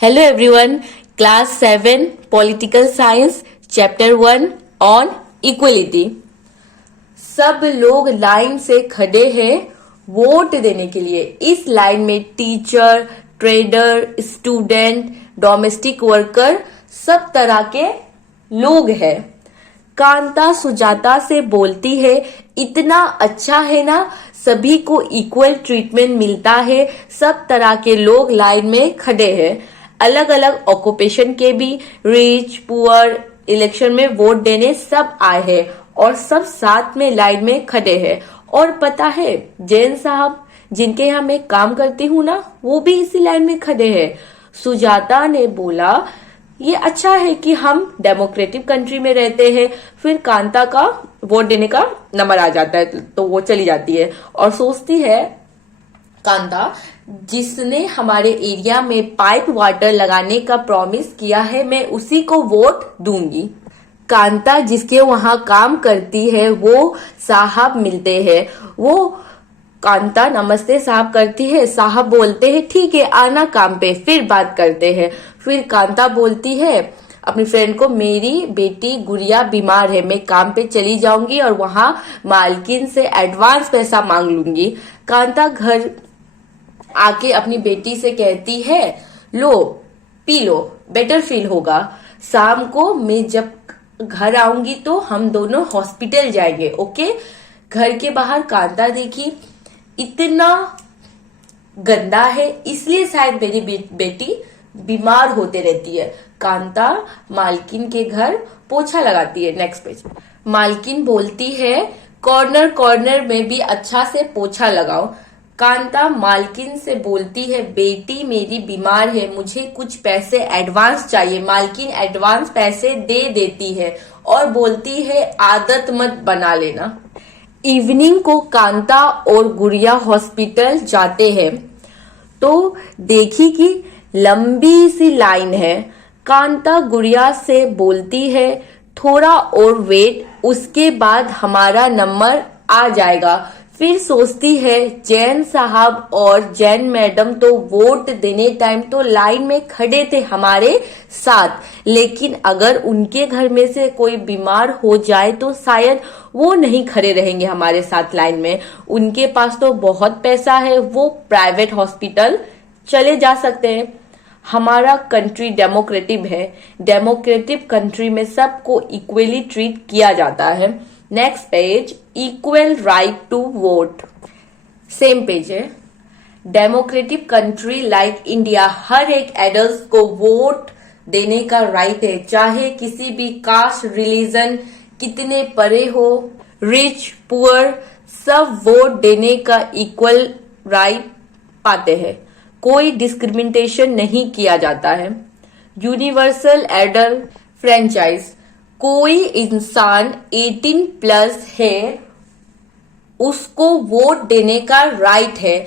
Hello everyone, class 7 political science chapter 1 on equality। सब लोग line से खड़े हैं वोट देने के लिए। इस लाइन में teacher, trader, student, domestic worker, सब तरह के लोग हैं। कांता सुजाता से बोलती है, इतना अच्छा है ना, सभी को इक्वल ट्रीटमेंट मिलता है। सब तरह के लोग लाइन में खड़े हैं, अलग अलग ऑक्यूपेशन के भी, रिच पुअर, इलेक्शन में वोट देने सब आए हैं और सब साथ में लाइन में खड़े हैं। और पता है, जैन साहब जिनके यहाँ मैं काम करती हूँ ना, वो भी इसी लाइन में खड़े हैं। सुजाता ने बोला, ये अच्छा है कि हम डेमोक्रेटिक कंट्री में रहते हैं। फिर कांता का वोट देने का नंबर आ जाता है तो वो चली जाती है और सोचती है, कांता जिसने हमारे एरिया में पाइप वाटर लगाने का प्रॉमिस किया है, मैं उसी को वोट दूंगी। कांता जिसके वहां काम करती है वो साहब मिलते हैं। वो कांता नमस्ते साहब करती है, साहब बोलते हैं ठीक है आना काम पे, फिर बात करते हैं। फिर कांता बोलती है अपनी फ्रेंड को, मेरी बेटी गुड़िया बीमार है, मैं काम पे चली जाऊंगी और वहां मालकिन से एडवांस पैसा मांग लूंगी। कांता घर आके अपनी बेटी से कहती है, लो पी लो, बेटर फील होगा। शाम को मैं जब घर आऊंगी तो हम दोनों हॉस्पिटल जाएंगे, ओके। घर के बाहर कांता देखी, इतना गंदा है, इसलिए शायद मेरी बेटी बीमार होते रहती है। कांता मालकिन के घर पोछा लगाती है। Next page. मालकिन बोलती है, कॉर्नर कॉर्नर में भी अच्छा से पोछा लगाओ। कांता मालकिन से बोलती है, बेटी मेरी बीमार है, मुझे कुछ पैसे एडवांस चाहिए। मालकिन एडवांस पैसे दे देती है और बोलती है, आदत मत बना लेना। इवनिंग को कांता और गुड़िया हॉस्पिटल जाते हैं तो देखी कि लंबी सी लाइन है। कांता गुड़िया से बोलती है, थोड़ा और वेट, उसके बाद हमारा नंबर आ जाएगा। फिर सोचती है, जैन साहब और जैन मैडम तो वोट देने टाइम तो लाइन में खड़े थे हमारे साथ, लेकिन अगर उनके घर में से कोई बीमार हो जाए तो शायद वो नहीं खड़े रहेंगे हमारे साथ लाइन में। उनके पास तो बहुत पैसा है, वो प्राइवेट हॉस्पिटल चले जा सकते हैं। हमारा कंट्री डेमोक्रेटिक है, डेमोक्रेटिक कंट्री में सबको इक्वली ट्रीट किया जाता है। Next page. Equal right to vote, same page है। डेमोक्रेटिक कंट्री लाइक इंडिया, हर एक एडल्ट को वोट देने का राइट है, चाहे किसी भी कास्ट, रिलीजन, कितने पढ़े हो, रिच पुअर, सब वोट देने का इक्वल राइट पाते हैं। कोई डिस्क्रिमिनेशन नहीं किया जाता है। यूनिवर्सल एडल्ट फ्रेंचाइज, कोई इंसान 18 प्लस है, उसको वोट देने का राइट है।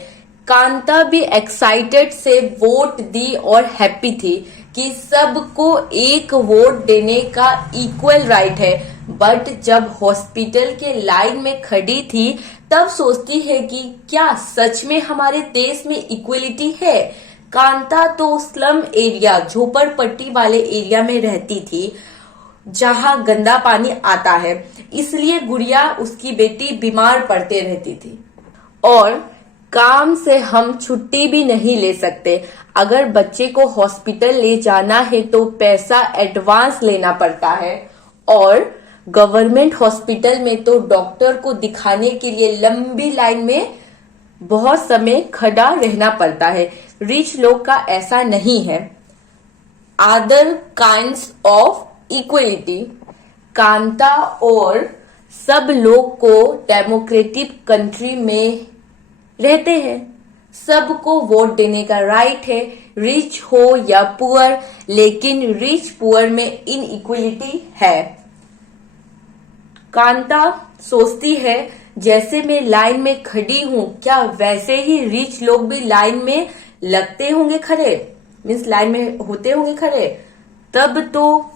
कांता भी एक्साइटेड से वोट दी और हैप्पी थी कि सबको एक वोट देने का इक्वल राइट है। बट जब हॉस्पिटल के लाइन में खड़ी थी तब सोचती है कि क्या सच में हमारे देश में इक्वलिटी है। कांता तो स्लम एरिया, झोपड़पट्टी वाले एरिया में रहती थी जहां गंदा पानी आता है, इसलिए गुड़िया उसकी बेटी बीमार पड़ते रहती थी और काम से हम छुट्टी भी नहीं ले सकते। अगर बच्चे को हॉस्पिटल ले जाना है तो पैसा एडवांस लेना पड़ता है और गवर्नमेंट हॉस्पिटल में तो डॉक्टर को दिखाने के लिए लंबी लाइन में बहुत समय खड़ा रहना पड़ता है। रिच लोग का ऐसा नहीं है। Other kinds of equality, Kanta और सब लोग को डेमोक्रेटिक कंट्री में रहते हैं, सबको वोट देने का राइट है, रिच हो या पुअर, लेकिन रिच पुअर में इनइक्वलिटी है। कांता सोचती है, जैसे मैं लाइन में खड़ी हूं, क्या वैसे ही रिच लोग भी लाइन में लगते होंगे खड़े, मीन्स लाइन में होते होंगे खड़े। तब तो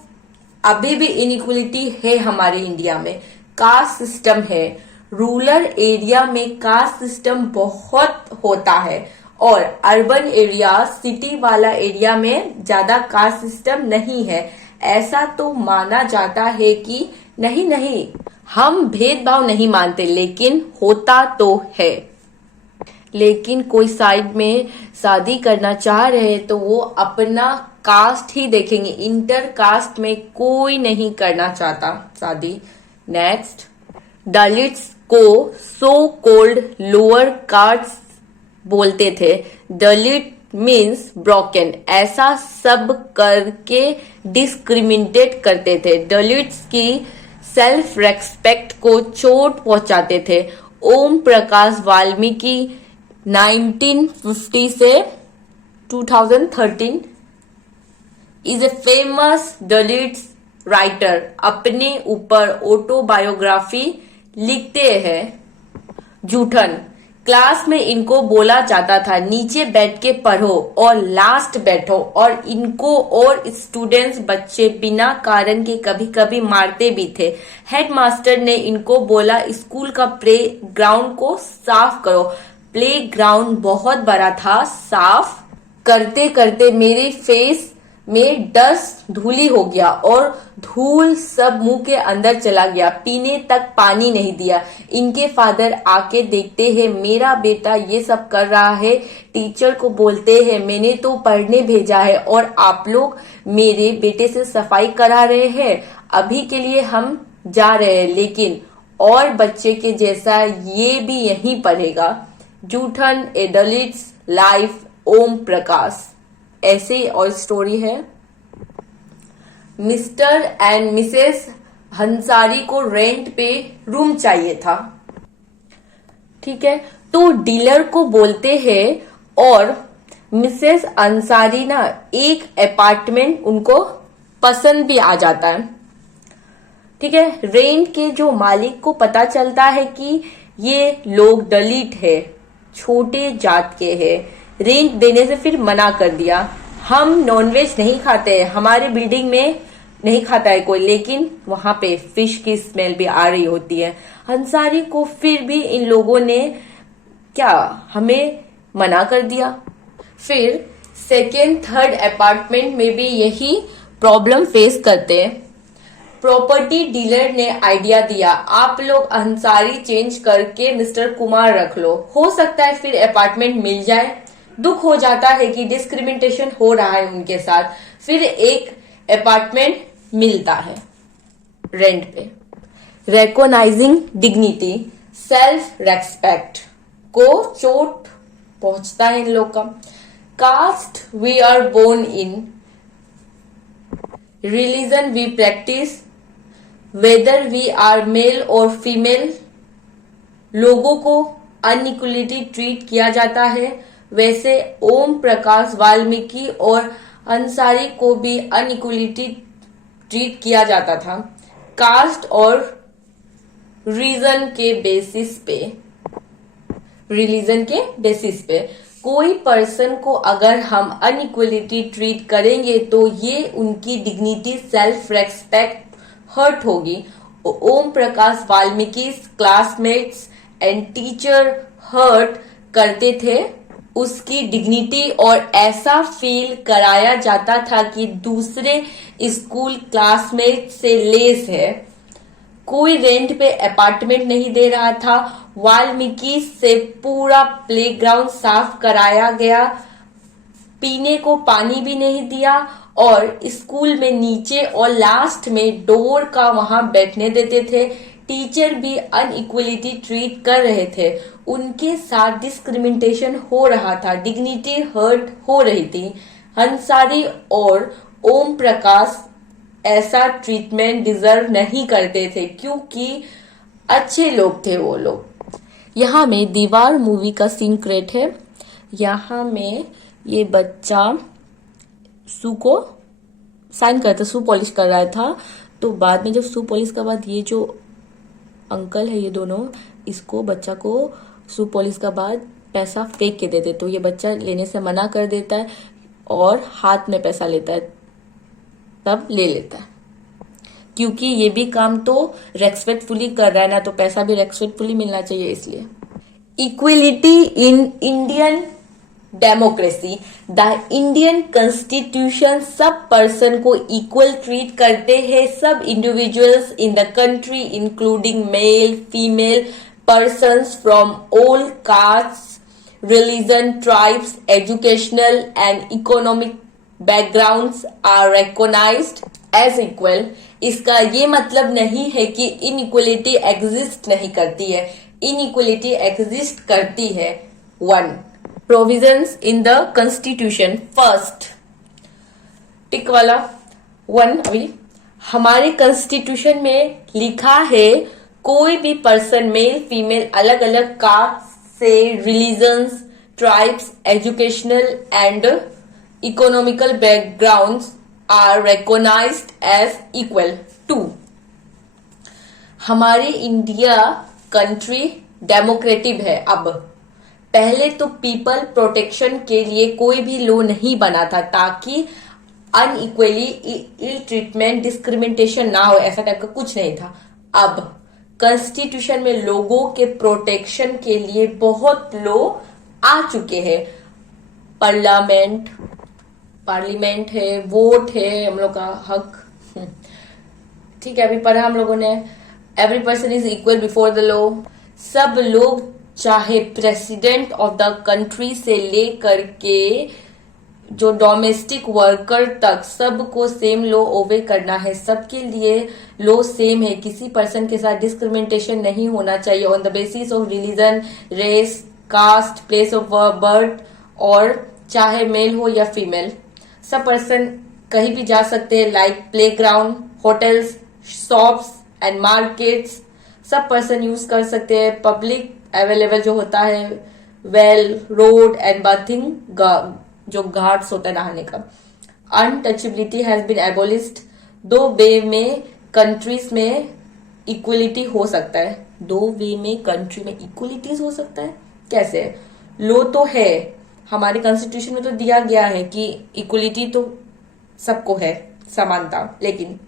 अभी भी इनइक्वलिटी है हमारे इंडिया में। कास्ट सिस्टम है, रूरल एरिया में कास्ट सिस्टम बहुत होता है और अर्बन एरिया, सिटी वाला एरिया में ज्यादा कास्ट सिस्टम नहीं है। ऐसा तो माना जाता है कि नहीं नहीं, हम भेदभाव नहीं मानते, लेकिन होता तो है। लेकिन कोई साइड में शादी करना चाह रहे तो वो अपना कास्ट ही देखेंगे, इंटर कास्ट में कोई नहीं करना चाहता शादी। नेक्स्ट, दलित्स को सो कोल्ड लोअर कास्ट बोलते थे। दलित मीन्स ब्रोकन, ऐसा सब करके डिस्क्रिमिनेट करते थे। दलित्स की सेल्फ रेस्पेक्ट को चोट पहुंचाते थे। ओम प्रकाश वाल्मीकि 1950 से 2013 is a famous Dalit writer. अपने ऊपर ऑटोबायोग्राफी लिखते हैं। जूठन, क्लास में इनको बोला जाता था नीचे बैठ के पढ़ो और लास्ट बैठो, और इनको और स्टूडेंट्स बच्चे बिना कारण के कभी कभी मारते भी थे। हेडमास्टर ने इनको बोला स्कूल का प्ले ग्राउंड को साफ करो। प्ले ग्राउंड बहुत बड़ा था, साफ करते करते मेरे फेस में डस्ट धूली हो गया और धूल सब मुंह के अंदर चला गया। पीने तक पानी नहीं दिया। इनके फादर आके देखते हैं मेरा बेटा ये सब कर रहा है। टीचर को बोलते हैं मैंने तो पढ़ने भेजा है और आप लोग मेरे बेटे से सफाई करा रहे हैं। अभी के लिए हम जा रहे हैं, लेकिन और बच्चे के जैसा ये भी यहीं पढ़ेगा। जूठन, ए दलित्स लाइफ, ओम प्रकाश। ऐसे और स्टोरी है। मिस्टर एंड मिसेस हंसारी को रेंट पे रूम चाहिए था। ठीक है, तो डीलर को बोलते हैं और मिसेस अंसारी ना एक अपार्टमेंट उनको पसंद भी आ जाता है। ठीक है, रेंट के जो मालिक को पता चलता है कि ये लोग दलित है, छोटे जात के हैं। रेंट देने से फिर मना कर दिया। हम नॉनवेज नहीं खाते हैं, हमारे बिल्डिंग में नहीं खाता है कोई, लेकिन वहां पे फिश की स्मेल भी आ रही होती है। अंसारी को फिर भी इन लोगों ने क्या हमें मना कर दिया। फिर सेकेंड थर्ड अपार्टमेंट में भी यही प्रॉब्लम फेस करते हैं। प्रॉपर्टी डीलर ने आइडिया दिया आप लोग अंसारी चेंज करके मिस्टर कुमार रख लो, हो सकता है फिर अपार्टमेंट मिल जाए। दुख हो जाता है कि डिस्क्रिमिनेशन हो रहा है उनके साथ। फिर एक अपार्टमेंट मिलता है रेंट पे। रेकॉग्नाइजिंग डिग्निटी, सेल्फ रेस्पेक्ट को चोट पहुंचता है इन लोग का। Caste we are born in, religion we practice, whether we are male और फीमेल। लोगों को अनइक्वलिटी ट्रीट किया जाता है। वैसे ओम प्रकाश वाल्मीकि और अंसारी को भी अनइक्वलिटी ट्रीट किया जाता था, कास्ट और रीजन के बेसिस पे। रिलीजन के बेसिस पे कोई पर्सन को अगर हम अनइक्वलिटी ट्रीट करेंगे तो ये उनकी डिग्निटी, सेल्फ रेस्पेक्ट हर्ट होगी। Om Prakash Valmiki classmates and teacher hurt करते थे उसकी डिग्निटी, और ऐसा फील कराया जाता था कि दूसरे स्कूल क्लासमेट से लेस है। कोई रेंट पे अपार्टमेंट नहीं दे रहा था। वाल्मीकि से पूरा प्लेग्राउंड साफ कराया गया, पीने को पानी भी नहीं दिया, और स्कूल में नीचे और लास्ट में डोर का वहां बैठने देते थे। टीचर भी अनइक्वलिटी ट्रीट कर रहे थे, उनके साथ डिस्क्रिमिनेशन हो रहा था, डिग्निटी हर्ट हो रही थी। अंसारी और ओम प्रकाश ऐसा ट्रीटमेंट डिजर्व नहीं करते थे क्योंकि अच्छे लोग थे वो लोग। यहाँ में दीवार मूवी का सीन क्रिएट है। यहाँ में ये बच्चा शू को साइन करता, शू पॉलिश कर रहा था। तो बाद में जब शू पॉलिश के बाद ये जो अंकल है, ये दोनों इसको बच्चा को शू पॉलिश के बाद पैसा फेंक के देते, तो ये बच्चा लेने से मना कर देता है और हाथ में पैसा लेता है, तब ले लेता है क्योंकि ये भी काम तो रेस्पेक्टफुली कर रहा है ना, तो पैसा भी रेस्पेक्टफुली मिलना चाहिए इसलिए। Equality in Indian democracy. The Indian constitution सब पर्सन को इक्वल ट्रीट करते हैं, सब individuals in the country including male female persons from all castes, religion, tribes, educational and economic backgrounds are recognized as equal। इसका ये मतलब नहीं है कि इनइक्वलिटी एग्जिस्ट नहीं करती है, इनइक्वलिटी एग्जिस्ट करती है। 1 provisions in the constitution. First tick वाला 1 अभी हमारे कॉन्स्टिट्यूशन में लिखा है कोई भी पर्सन मेल फीमेल अलग अलग कास्ट से, religions, tribes, educational and economical backgrounds are recognised as equal. 2 हमारे इंडिया कंट्री डेमोक्रेटिक है। अब पहले तो पीपल प्रोटेक्शन के लिए कोई भी लॉ नहीं बना था ताकि अनइक्वली इल ट्रीटमेंट डिस्क्रिमिनेशन ना हो, ऐसा टाइप का कुछ नहीं था। अब कॉन्स्टिट्यूशन में लोगों के प्रोटेक्शन के लिए बहुत लॉ आ चुके हैं। पार्लियामेंट है, वोट है, हम लोग का हक, ठीक है, अभी पढ़ा हम लोगों ने। Every person is equal before the law. सब लोग चाहे प्रेसिडेंट ऑफ द कंट्री से लेकर के जो डोमेस्टिक वर्कर तक सबको सेम लॉ ओबे करना है, सबके लिए लॉ सेम है। किसी पर्सन के साथ डिस्क्रिमिनेशन नहीं होना चाहिए on the basis of religion, race, caste, place of birth, और चाहे मेल हो या फीमेल। सब पर्सन कहीं भी जा सकते हैं, like play ground, hotels, shops and markets सब पर्सन यूज कर सकते हैं। पब्लिक अवेलेबल जो होता है, वेल, रोड एंड बाथिंग, जो घाट्स होता है नहाने का। Untouchability has been abolished. 2 way में कंट्रीज में इक्वलिटी हो सकता है। 2 वे में कंट्री में इक्वलिटीज हो सकता है। कैसे? लो तो है, हमारे कॉन्स्टिट्यूशन में तो दिया गया है कि इक्वलिटी तो सबको है, समानता, लेकिन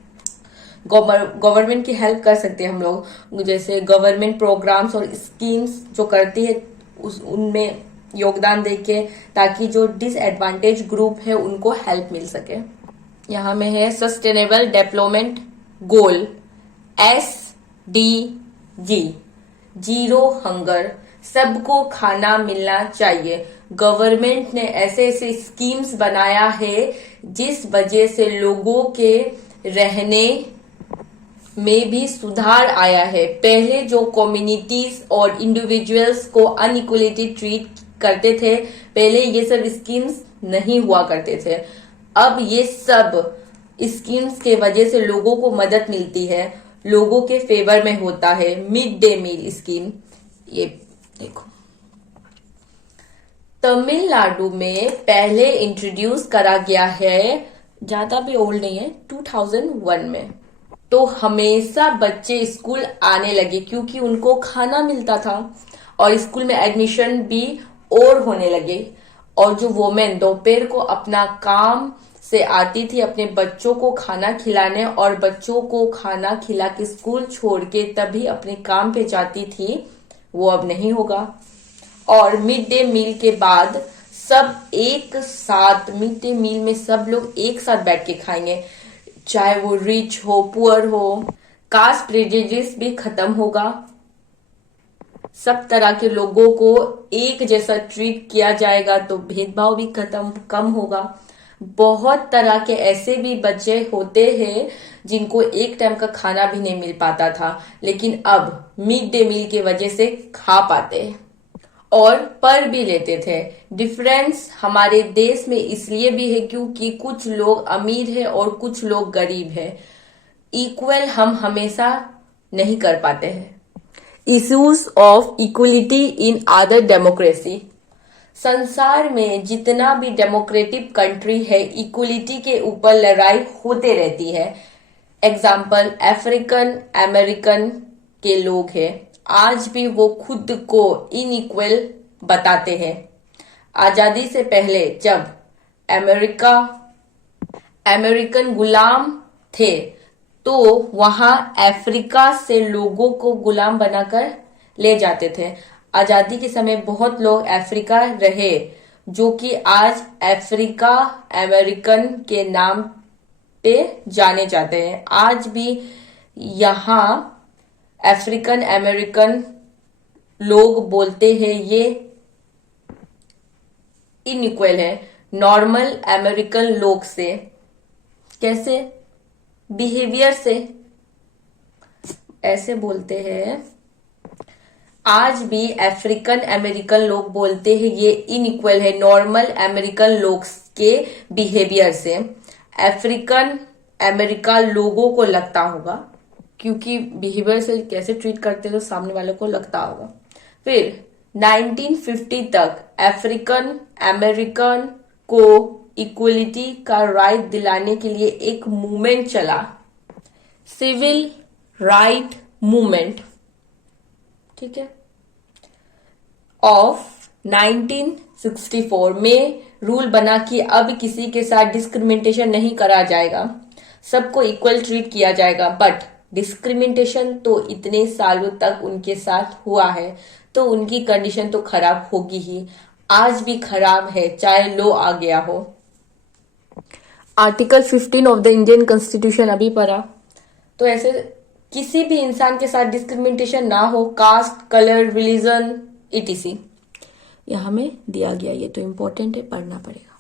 गवर्नमेंट की हेल्प कर सकते हैं हम लोग, जैसे गवर्नमेंट प्रोग्राम्स और स्कीम्स जो करती है उनमें योगदान देके, ताकि जो डिसएडवांटेज ग्रुप है उनको हेल्प मिल सके। यहाँ में है sustainable development goal SDG, zero hunger, सबको खाना मिलना चाहिए। गवर्नमेंट ने ऐसे ऐसे स्कीम्स बनाया है जिस वजह से लोगों के रहने में भी सुधार आया है। पहले जो कम्युनिटीज और इंडिविजुअल्स को अनइक्वलिटी ट्रीट करते थे, पहले ये सब स्कीम्स नहीं हुआ करते थे। अब ये सब स्कीम्स के वजह से लोगों को मदद मिलती है, लोगों के फेवर में होता है। मिड डे मील स्कीम, ये देखो तमिलनाडु में पहले इंट्रोड्यूस करा गया है, ज्यादा भी ओल्ड नहीं है, 2001 में। तो हमेशा बच्चे स्कूल आने लगे क्योंकि उनको खाना मिलता था और स्कूल में एडमिशन भी और होने लगे। और जो वोमेन दोपहर को अपना काम से आती थी अपने बच्चों को खाना खिलाने और बच्चों को खाना खिला के स्कूल छोड़ के तभी अपने काम पे जाती थी, वो अब नहीं होगा। और मिड डे मील के बाद सब एक साथ, मिड डे मील में सब लोग एक साथ बैठ के खाएंगे, चाहे वो रिच हो पुअर हो। कास्ट प्रेजुडिस भी खत्म होगा, सब तरह के लोगों को एक जैसा ट्रीट किया जाएगा, तो भेदभाव भी कम होगा। बहुत तरह के ऐसे भी बच्चे होते हैं जिनको एक टाइम का खाना भी नहीं मिल पाता था, लेकिन अब मिड डे मील की वजह से खा पाते हैं और पढ़ भी लेते थे। डिफरेंस हमारे देश में इसलिए भी है क्योंकि कुछ लोग अमीर है और कुछ लोग गरीब है। इक्वल हम हमेशा नहीं कर पाते हैं। Issues of equality in other democracy. संसार में जितना भी डेमोक्रेटिक कंट्री है, इक्वलिटी के ऊपर लड़ाई होते रहती है। एग्जाम्पल अफ्रीकन अमेरिकन के लोग हैं, आज भी वो खुद को इनइक्वल बताते हैं। आजादी से पहले जब अमेरिकन गुलाम थे तो वहां अफ्रीका से लोगों को गुलाम बनाकर ले जाते थे। आजादी के समय बहुत लोग अफ्रीका रहे, जो कि आज अफ्रीका अमेरिकन के नाम पे जाने जाते हैं। आज भी यहाँ अफ्रीकन अमेरिकन लोग बोलते हैं ये इनइक्वल है नॉर्मल अमेरिकन लोग से। कैसे? बिहेवियर से ऐसे बोलते हैं। आज भी अफ्रीकन अमेरिकन लोग बोलते हैं ये इनइक्वल है नॉर्मल अमेरिकन लोग के बिहेवियर से। अफ्रीकन अमेरिका लोगों को लगता होगा, क्योंकि बिहेवियर से कैसे ट्रीट करते तो सामने वालों को लगता होगा। फिर 1950 तक अफ्रीकन अमेरिकन को इक्वलिटी का राइट दिलाने के लिए एक मूवमेंट चला, सिविल राइट मूवमेंट, ठीक है। ऑफ 1964 में रूल बना कि अब किसी के साथ डिस्क्रिमिनेशन नहीं करा जाएगा, सबको इक्वल ट्रीट किया जाएगा। बट डिस्क्रिमिनेशन तो इतने सालों तक उनके साथ हुआ है, तो उनकी कंडीशन तो खराब होगी ही, आज भी खराब है चाहे लो आ गया हो। Article 15 of the Indian constitution अभी पढ़ा, तो ऐसे किसी भी इंसान के साथ डिस्क्रिमिनेशन ना हो, कास्ट, कलर, रिलीजन etc। यहां में दिया गया, ये तो इंपॉर्टेंट है, पढ़ना पड़ेगा।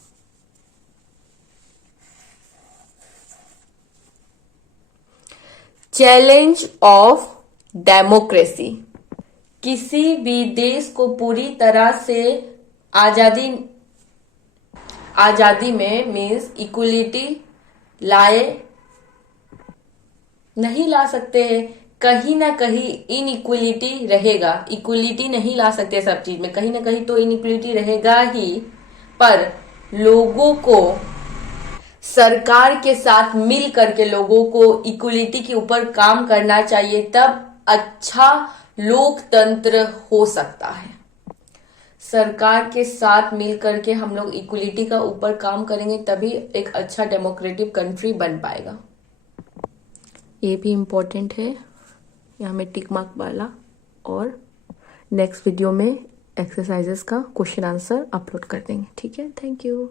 Challenge of democracy. किसी भी देश को पूरी तरह से आजादी में मीन्स इक्वलिटी नहीं ला सकते हैं। कहीं ना कहीं इनइक्वलिटी रहेगा, इक्वलिटी नहीं ला सकते सब चीज में, कहीं ना कहीं तो इनइक्वलिटी रहेगा ही। पर लोगों को सरकार के साथ मिल करके लोगों को इक्वलिटी के ऊपर काम करना चाहिए, तब अच्छा लोकतंत्र हो सकता है। सरकार के साथ मिल करके हम लोग इक्वलिटी का ऊपर काम करेंगे, तभी एक अच्छा डेमोक्रेटिक कंट्री बन पाएगा। ये भी इम्पोर्टेंट है, यहाँ में टिक मार्क वाला। और नेक्स्ट वीडियो में एक्सरसाइजेस का क्वेश्चन आंसर अपलोड कर देंगे, ठीक है। Thank you.